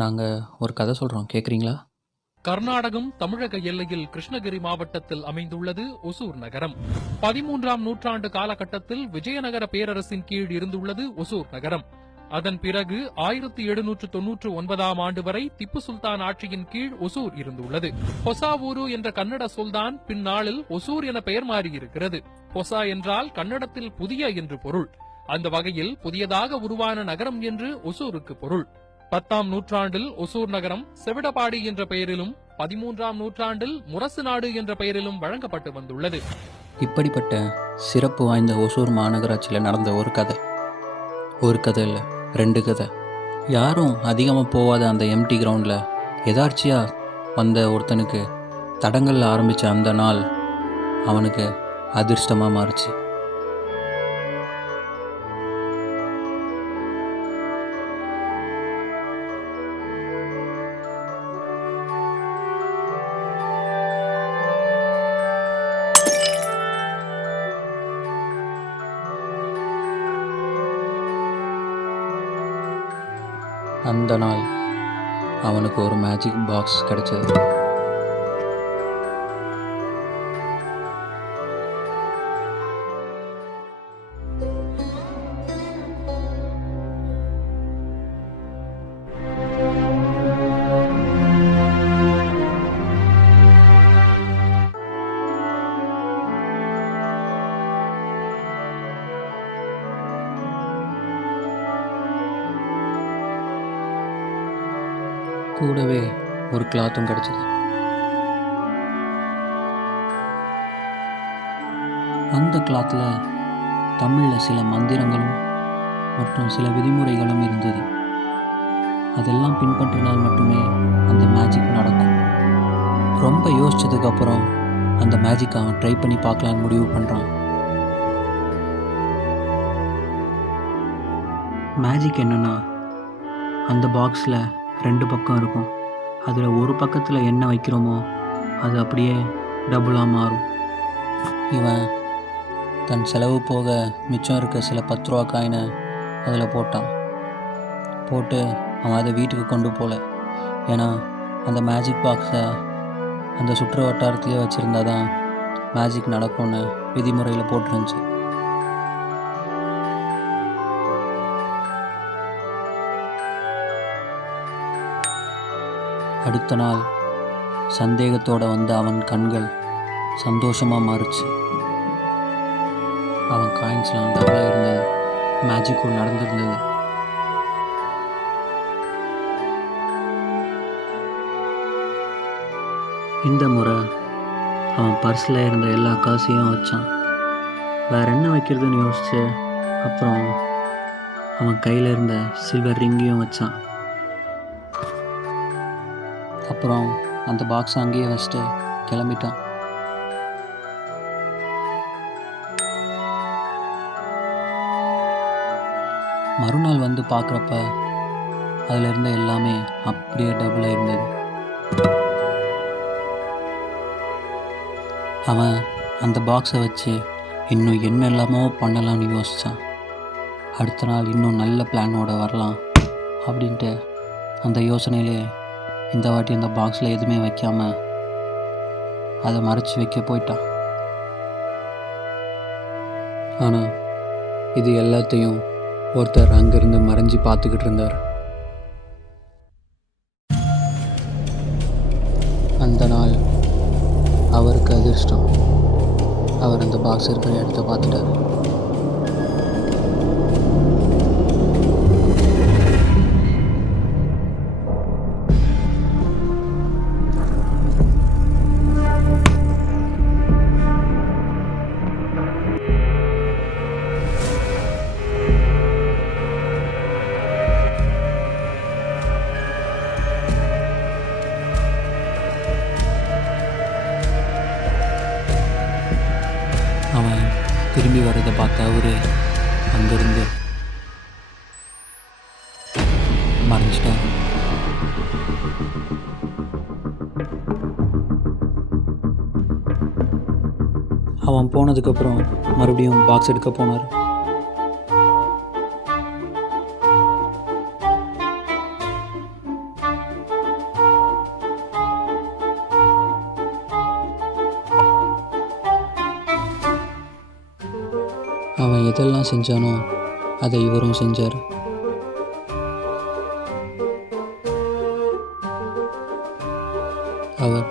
நாங்கள் ஒரு கதை சொல்கிறோம், கேட்குறீங்களா? கர்நாடகம் தமிழக எல்லையில் கிருஷ்ணகிரி மாவட்டத்தில் அமைந்துள்ளது ஒசூர் நகரம். 13ஆம் நூற்றாண்டு காலகட்டத்தில் விஜயநகர பேரரசின் கீழ் இருந்துள்ளது ஒசூர் நகரம். அதன் பிறகு 1799ஆம் ஆண்டு வரை திப்பு சுல்தான் ஆட்சியின் கீழ் ஒசூர் இருந்துள்ளது. ஹொசாவூரு என்ற கன்னட சொல்தான் பின்னாளில் ஒசூர் என பெயர் மாறியிருக்கிறது. ஹொசா என்றால் கன்னடத்தில் புதிய என்று பொருள். அந்த வகையில் புதியதாக உருவான நகரம் என்று ஒசூருக்கு பொருள். 10ஆம் நூற்றாண்டில் ஒசூர் நகரம் செவிடபாடி என்ற பெயரிலும் 13ஆம் நூற்றாண்டில் முரசு நாடு என்ற பெயரிலும் வழங்கப்பட்டு வந்துள்ளது. இப்படிப்பட்ட சிறப்பு வாய்ந்த ஒசூர் மாநகராட்சியில் நடந்த ஒரு கதை இல்லை, 2 கதை. யாரும் அதிகமாக போகாத அந்த எம்டி கிரவுண்டில் எதார்ச்சியாக வந்த ஒருத்தனுக்கு தடங்கல்ல ஆரம்பித்த அந்த நாள் அவனுக்கு அதிர்ஷ்டமாக மாறுச்சு. அந்த நாள் அவனுக்கு ஒரு மேஜிக் பாக்ஸ் கிடைச்சது. கூடவே ஒரு கிளாத்தும் கிடச்சிது. அந்த கிளாத்தில் தமிழில் சில மந்திரங்களும் மற்றும் சில விதிமுறைகளும் இருந்தது. அதெல்லாம் பின்பற்றினால் மட்டுமே அந்த மேஜிக் நடக்கும். ரொம்ப யோசிச்சதுக்கப்புறம் அந்த மேஜிக் அவன் ட்ரை பண்ணி பார்க்கலான்னு முடிவு பண்ணுறான். மேஜிக் என்னென்னா, அந்த பாக்ஸில் 2 பக்கம் இருக்கும். அதில் ஒரு பக்கத்தில் என்ன வைக்கிறோமோ அது அப்படியே டபுளாக மாறும். இவன் தன் செலவு போக மிச்சம் இருக்க சில 10 ரூபா காயினை அதில் போட்டு அவன் அதை வீட்டுக்கு கொண்டு போகல. ஏன்னா அந்த மேஜிக் பாக்ஸை அந்த சுற்று வட்டாரத்துலேயே வச்சுருந்தா தான் மேஜிக் நடக்கும்னு விதிமுறையில் போட்டுருந்துச்சு. அடுத்த நாள் சந்தேகத்தோடு வந்த அவன் கண்கள் சந்தோஷமாக மாறுச்சு. அவன் காயின்ஸ்லாம் டபுளாக இருந்தது. மேஜிக்கும் நடந்திருந்தது. இந்த முறை அவன் பர்ஸில் இருந்த எல்லா காசையும் வச்சான். வேற என்ன வைக்கிறதுன்னு யோசிச்சு அப்புறம் அவன் கையில் இருந்த சில்வர் ரிங்கையும் வச்சான். அப்புறம் அந்த பாக்ஸ் அங்கேயே வச்சுட்டு கிளம்பிட்டான். மறுநாள் வந்து பார்க்குறப்ப அதில் இருந்த எல்லாமே அப்படியே டபுளாக இருந்தது. அவன் அந்த பாக்ஸை வச்சு இன்னும் என்னெல்லாமோ பண்ணலாம்னு யோசித்தான். அடுத்த நாள் இன்னும் நல்ல பிளானோட வரலாம் அப்படின்ட்டு அந்த யோசனையிலே இந்த வாட்டி அந்த பாக்ஸில் எதுவுமே வைக்காமல் அதை மறைச்சி வைக்க போயிட்டான். ஆனால் இது எல்லாத்தையும் ஒருத்தர் அங்கேருந்து மறைஞ்சி பார்த்துக்கிட்டு இருந்தார். அந்த நாள் அவருக்கு அதிர்ஷ்டம். அவர் அந்த பாக்ஸ் இருக்கிற இடத்த பார்த்துட்டார். அவன் திரும்பி வரதை பார்த்த அவரு அங்கிருந்து மறைஞ்சிட்டான். அவன் போனதுக்கப்புறம் மறுபடியும் பாக்ஸ் எடுக்க போனார். அவன் எதெல்லாம் செஞ்சானோ அதை இவரும் செஞ்சார். அவர்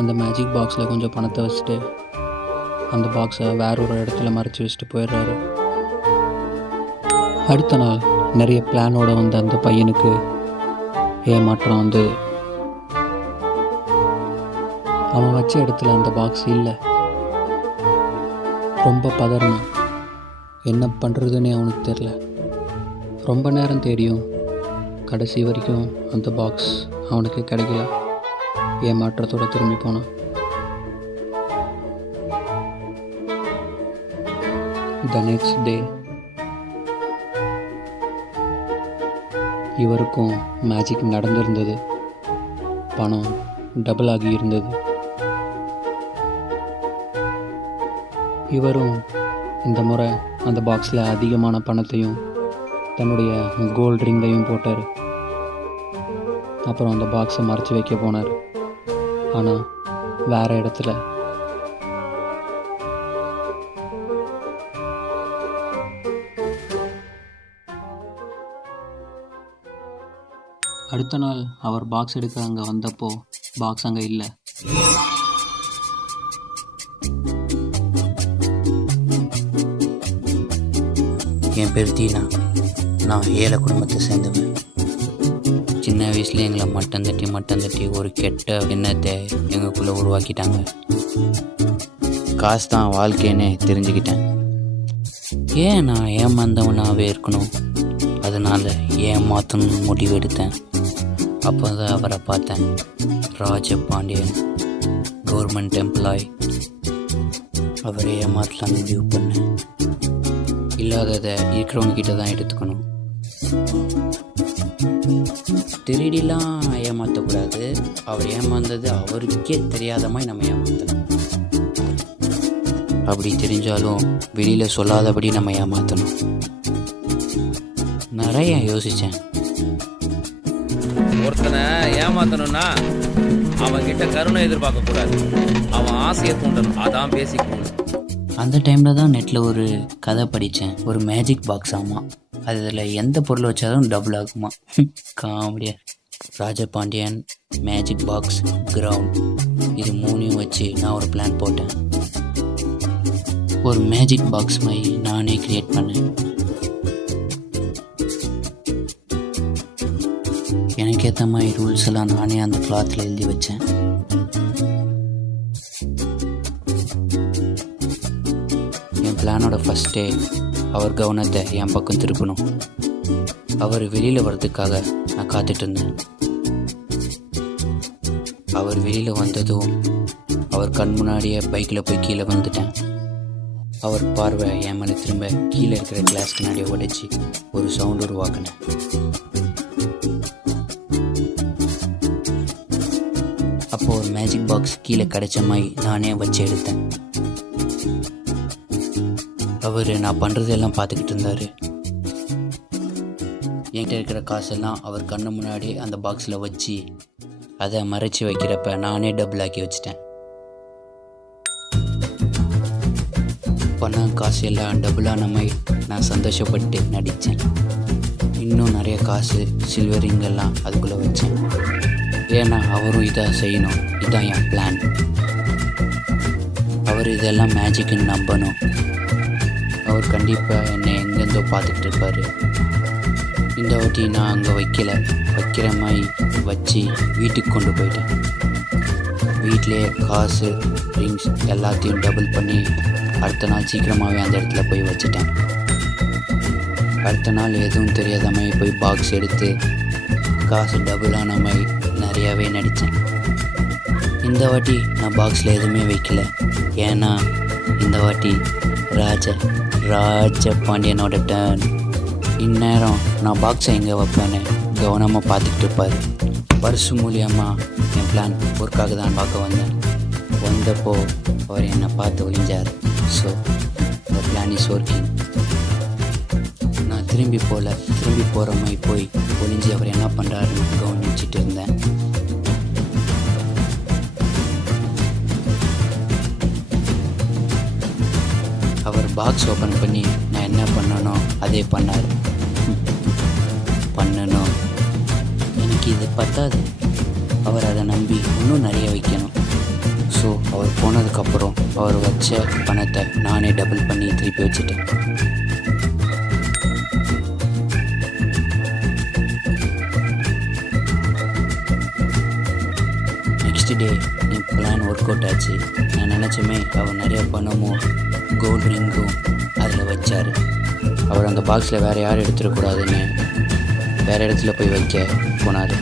அந்த மேஜிக் பாக்ஸில் கொஞ்சம் பணத்தை வச்சுட்டு அந்த பாக்ஸை வேற ஒரு இடத்துல மறைச்சி வச்சுட்டு போயிடுறாரு. அடுத்த நாள் நிறைய பிளானோட வந்த அந்த பையனுக்கு ஏமாற்றம் வந்து அவன் வச்ச இடத்துல அந்த பாக்ஸ் இல்லை. ரொம்ப பதறினான். என்ன பண்ணுறதுன்னே அவனுக்கு தெரில. ரொம்ப நேரம் தேடியும் கடைசி வரைக்கும் அந்த பாக்ஸ் அவனுக்கு கிடைக்கல. ஏமாற்றத்தோடு திரும்பி போனான். த நெக்ஸ்ட் டே இவருக்கும் மேஜிக் நடந்திருந்தது. பணம் டபுள் ஆகி இருந்தது. இவரும் இந்த முறை அந்த பாக்ஸில் அதிகமான பணத்தையும் தன்னுடைய கோல்ட் ரிங்கையும் போட்டார். அப்புறம் அந்த பாக்ஸை மறைச்சி வைக்க போனார். ஆனால் வேறு இடத்துல. அடுத்த நாள் அவர் பாக்ஸ் எடுக்க அங்கே வந்தப்போ பாக்ஸ் அங்கே இல்லை. என் பேர் தீனா. நான் ஏழை குடும்பத்தை சேர்ந்தவன். சின்ன வயசுல எங்களை மட்டம் தட்டி ஒரு கெட்ட எண்ணத்தை எங்களுக்குள்ளே உருவாக்கிட்டாங்க. காசு தான் வாழ்க்கைன்னு தெரிஞ்சுக்கிட்டேன். ஏன் நான் ஏமாந்தவனாகவே இருக்கணும்? அதனால் ஏமாற்றணும்னு முடிவெடுத்தேன். அப்போ தான் அவரை பார்த்தேன். Rajapandian, government employee. அவரை ஏமாற்றலான்னு முடிவு பண்ணேன். இல்லாததை இருக்கிறவங்ககிட்ட தான் எடுத்துக்கணும். திருடிலாம் ஏமாற்றக்கூடாது. அவர் ஏமாந்தது அவருக்கே தெரியாத மாதிரி நம்ம ஏமாற்றணும். அப்படி தெரிஞ்சாலும் வெளியில் சொல்லாதபடி நம்ம ஏமாற்றணும். நிறைய யோசித்தேன். ஒருத்தனை ஏமாத்தணும்னா அவன்கிட்ட கருணை எதிர்பார்க்க கூடாது. அவன் ஆசையை தூண்டணும். அதான் பேசிக்கணும். அந்த டைமில் தான் நெட்டில் ஒரு கதை படித்தேன். ஒரு மேஜிக் பாக்ஸ் ஆமாம். அதில் எந்த பொருள் வச்சாலும் டபுள் ஆகுமா. காமெடியா. ராஜபாண்டியன், மேஜிக் பாக்ஸ், கிரவுண்ட், இது மூணையும் வச்சு நான் ஒரு பிளான் போட்டேன். ஒரு மேஜிக் பாக்ஸ் மாதிரி நானே கிரியேட் பண்ணேன். எனக்கு ஏற்ற மாதிரி ரூல்ஸ் எல்லாம் நானே அந்த கிளாத்தில் எழுதி வச்சேன். என் பிளானோட ஃபர்ஸ்ட் டே அவர் கவனத்தை என் பக்கம் திருப்பணும். அவர் வெளியில் வர்றதுக்காக நான் காத்துட்டு இருந்தேன். அவர் வெளியில் வந்ததும் அவர் கண் முன்னாடியே பைக்கில் போய் கீழே வந்துட்டேன். அவர் பார்வை என் மேலே திரும்ப கீழே இருக்கிற கிளாஸ் கண்ணாடியை உடைச்சி ஒரு சவுண்ட் உருவாக்கினேன். அப்போ ஒரு மேஜிக் பாக்ஸ் கீழே கிடைச்ச மாதிரி நானே வச்சு எடுத்தேன். அவர் நான் பண்ணுறதெல்லாம் பார்த்துக்கிட்டு இருந்தார். என்கிட்ட இருக்கிற காசெல்லாம் அவர் கண்ணு முன்னாடி அந்த பாக்ஸில் வச்சு அதை மறைச்சி வைக்கிறப்ப நானே டபுள் ஆக்கி வச்சிட்டேன். பணம் காசு எல்லாம் டபுளான மாதிரி நான் சந்தோஷப்பட்டு நடித்தேன். இன்னும் நிறைய காசு சில்வரிங்கெல்லாம் அதுக்குள்ளே வச்சேன். ஏன்னா அவரும் இதாக செய்யணும். இதுதான் என் பிளான். அவர் இதெல்லாம் மேஜிக்குன்னு நம்பணும். அவர் கண்டிப்பாக என்னை எங்கேருந்தோ பார்த்துக்கிட்டு இருப்பார். இந்த வாட்டி நான் அங்கே வைக்கிற மாதிரி வச்சு வீட்டுக்கு கொண்டு போயிட்டேன். வீட்டிலே காசு, ரிங்ஸ் எல்லாத்தையும் டபுள் பண்ணி அடுத்த நாள் சீக்கிரமாகவே அந்த இடத்துல போய் வச்சுட்டேன். அடுத்த நாள் எதுவும் தெரியாத மாதிரி போய் பாக்ஸ் எடுத்து காசு டபுளான மாதிரி நிறையாவே நடித்தேன். இந்த வாட்டி நான் பாக்ஸில் எதுவுமே வைக்கல. ஏன்னா இந்த வாட்டி ராஜபாண்டியனோட டர்ன். இந்நேரம் நான் பாக்ஸை எங்கே வைப்பேன்னு கவனமாக பார்த்துக்கிட்டு இருப்பார். பர்ஸு மூலியமாக என் பிளான் ஒர்க்காக தான் பார்க்க வந்தேன். வந்தப்போ அவர் என்னை பார்த்து ஒளிஞ்சார். So the plan is working. நான் திரும்பி போகிற மாதிரி போய் ஒளிஞ்சு அவர் என்ன பண்ணுறாருன்னு கவனிச்சுட்டு இருந்தேன். அவர் பாக்ஸ் ஓப்பன் பண்ணி நான் பண்ணனோ அதே பண்ணார். பண்ணணும், எனக்கு இது பத்தாது, அவர் அதை நம்பி இன்னும் நிறைய வைக்கணும். ஸோ அவர் போனதுக்கப்புறம் அவர் வச்ச பணத்தை நானே டபுள் பண்ணி திருப்பி வச்சுட்டேன். நெக்ஸ்ட் டே என் பிளான் ஒர்க் அவுட் ஆச்சு. நான் நினச்சமே அவர் நிறைய பணமும் கோல்டு ரிங்கும் அதில் வச்சார். அவர் அந்த பாக்ஸில் வேறு யாரும் எடுத்துடக்கூடாதுன்னு வேறு இடத்துல போய் வைக்க போனார்.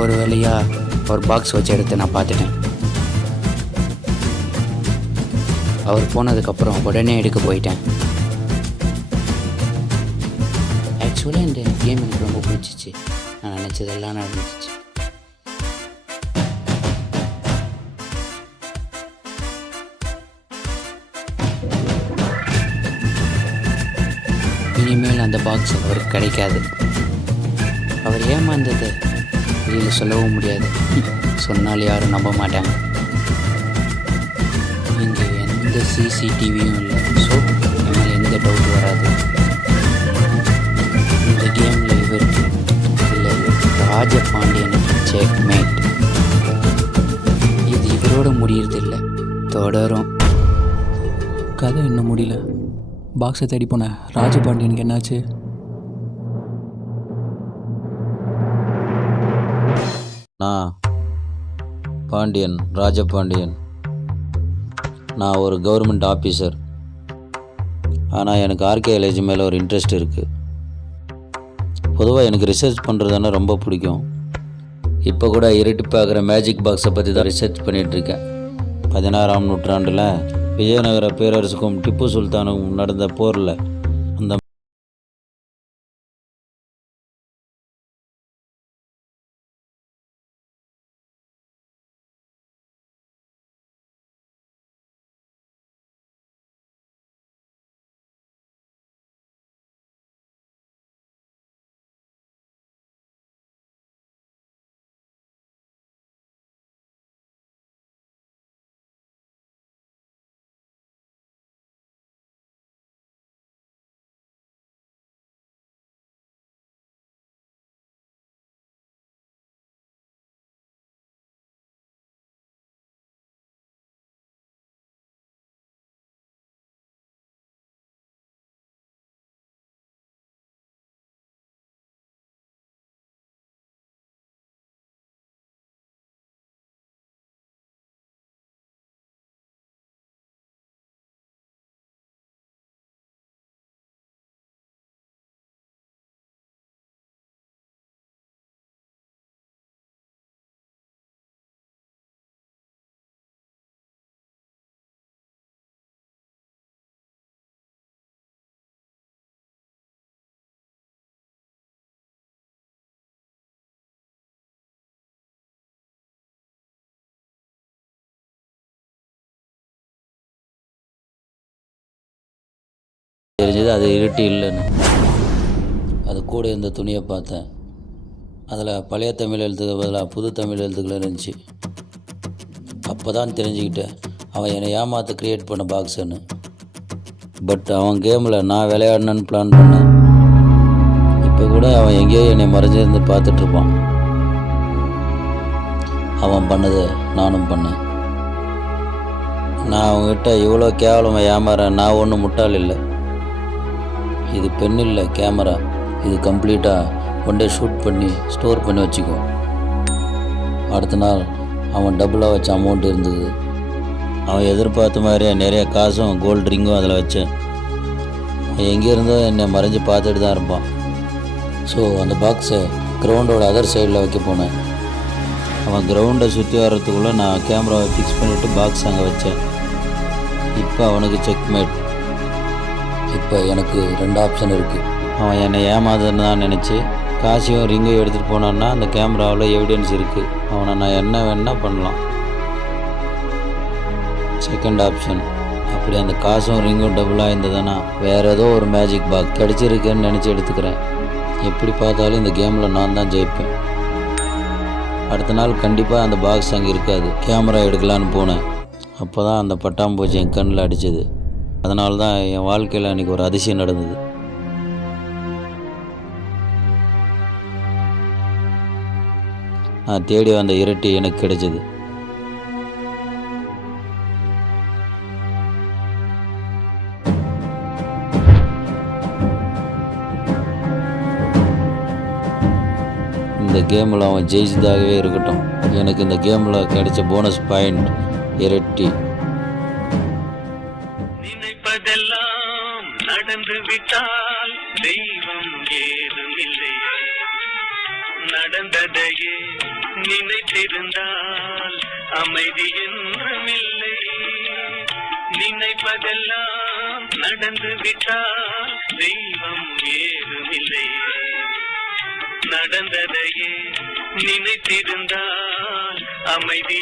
ஒரு வேளையாக அவர் பாக்ஸ் வச்ச இடத்த நான் பார்த்துட்டேன். அவர் போனதுக்கப்புறம் உடனே எடுக்க போயிட்டேன். ஆக்சுவலாக இந்த கேம் எனக்கு ரொம்ப பிடிச்சிச்சு. நான் நினச்சதெல்லாம் நடந்துச்சு. இனிமேல் அந்த பாக்ஸ் அவருக்கு கிடைக்காது. அவர் ஏமாந்தது வெளியில் சொல்லவும் முடியாது. சொன்னால் யாரும் நம்ப மாட்டாங்க. இங்கே எந்த சிசிடிவியும் இல்லை. ஸோ என்னால் எந்த டவுட் வராது. இந்த கேமில் இவருக்கு இல்லை ராஜபாண்டியனுக்கு செக்மேட். இது இவரோட முடியறதில்லை, தொடரும். கதை இன்னும் முடியல. பாக்ஸை தேடி போனேன். ராஜபாண்டியனுக்கு என்னாச்சு? நான் பாண்டியன், ராஜபாண்டியன். நான் ஒரு கவர்மெண்ட் ஆஃபீஸர். ஆனால் எனக்கு ஆர்கியாலஜி மேலே ஒரு இன்ட்ரெஸ்ட் இருக்குது. பொதுவாக எனக்கு ரிசர்ச் பண்ணுறதுனா ரொம்ப பிடிக்கும். இப்போ கூட இரட்டிப்பாகிற மேஜிக் பாக்ஸை பற்றி தான் ரிசர்ச் பண்ணிகிட்ருக்கேன். 16ஆம் நூற்றாண்டில் விஜயநகர பேரரசுக்கும் டிப்பு சுல்தானுக்கும் நடந்த போரில் அந்த தெரிஞ்சது அது இருட்டு இல்லைன்னு. அது கூட இந்த துணியை பார்த்தேன். அதில் பழைய தமிழ் எழுத்துக்கு பதிலாக புது தமிழ் எழுத்துக்கள் இருந்துச்சு. அப்போ தான் தெரிஞ்சுக்கிட்டேன் அவன் என்னை ஏமாற்ற க்ரியேட் பண்ண பாக்ஸுன்னு. பட் அவன் கேமில் நான் விளையாடணுன்னு பிளான் பண்ணேன். இப்போ கூட அவன் எங்கேயோ என்னை மறைஞ்சிருந்து பார்த்துட்ருப்பான். அவன் பண்ணதை நானும் பண்ணேன். நான் அவங்ககிட்ட இவ்வளோ கேவலமாக ஏமாறேன். நான் ஒன்றும் முட்டாள் இல்லை. இது பென் இல்லை, கேமரா. இது கம்ப்ளீட்டாக ஒன் டே ஷூட் பண்ணி ஸ்டோர் பண்ணி வச்சுக்கோ. அடுத்த நாள் அவன் டபுளாக வச்ச அமௌண்ட் இருந்தது. அவன் எதிர்பார்த்த மாதிரியே நிறைய காசும் கோல்டு ரிங்கும் அதில் வச்சேன். அவன் எங்கே இருந்தோ என்னை மறைஞ்சு பார்த்துட்டு தான் இருப்பான். ஸோ அந்த பாக்ஸை கிரவுண்டோட அதர் சைடில் வைக்க போனேன். அவன் கிரவுண்டை சுற்றி வர்றதுக்குள்ளே நான் கேமராவை ஃபிக்ஸ் பண்ணிவிட்டு பாக்ஸ் அங்கே வச்சேன். இப்போ அவனுக்கு செக்மேட். இப்போ எனக்கு 2 ஆப்ஷன் இருக்குது. அவன் என்னை ஏமாதுன்னு தான் நினச்சி காசையும் ரிங்கையும் எடுத்துகிட்டு போனான்னா அந்த கேமராவில் எவிடன்ஸ் இருக்குது. அவனை நான் என்ன வேணால் பண்ணலாம். செகண்ட் ஆப்ஷன், அப்படி அந்த காசும் ரிங்கும் டபுளாக இருந்ததுன்னா வேறு ஏதோ ஒரு மேஜிக் பாக்ஸ் கிடச்சிருக்குன்னு நினச்சி எடுத்துக்கிறேன். எப்படி பார்த்தாலும் இந்த கேமில் நான் தான் ஜெயிப்பேன். அடுத்த நாள் கண்டிப்பாக அந்த பாக்ஸ் அங்கே இருக்காது. கேமரா எடுக்கலான்னு போனேன். அப்போ தான் அந்த பட்டாம்பூச்சி என் கண்ணில் அடித்தது. அதனால தான் என் வாழ்க்கையில் அன்றைக்கி ஒரு அதிசயம் நடந்தது. நான் தேடி வந்த இரட்டி எனக்கு கிடைச்சது. இந்த கேமில் அவன் ஜெயிச்சதாகவே இருக்கட்டும். எனக்கு இந்த கேமில் கிடைச்ச போனஸ் பாயிண்ட் இரட்டி. நினைப்பதெல்லாம் நடந்து விட்டால் தெய்வம் ஏதுமில்லை, நடந்ததையே நினைத்திருந்தால் அமைதி என்றுமில்லை. நினைப்பதெல்லாம் நடந்து விட்டால் தெய்வம் ஏதுமில்லை, நடந்ததையே நினைத்திருந்தால் அமைதி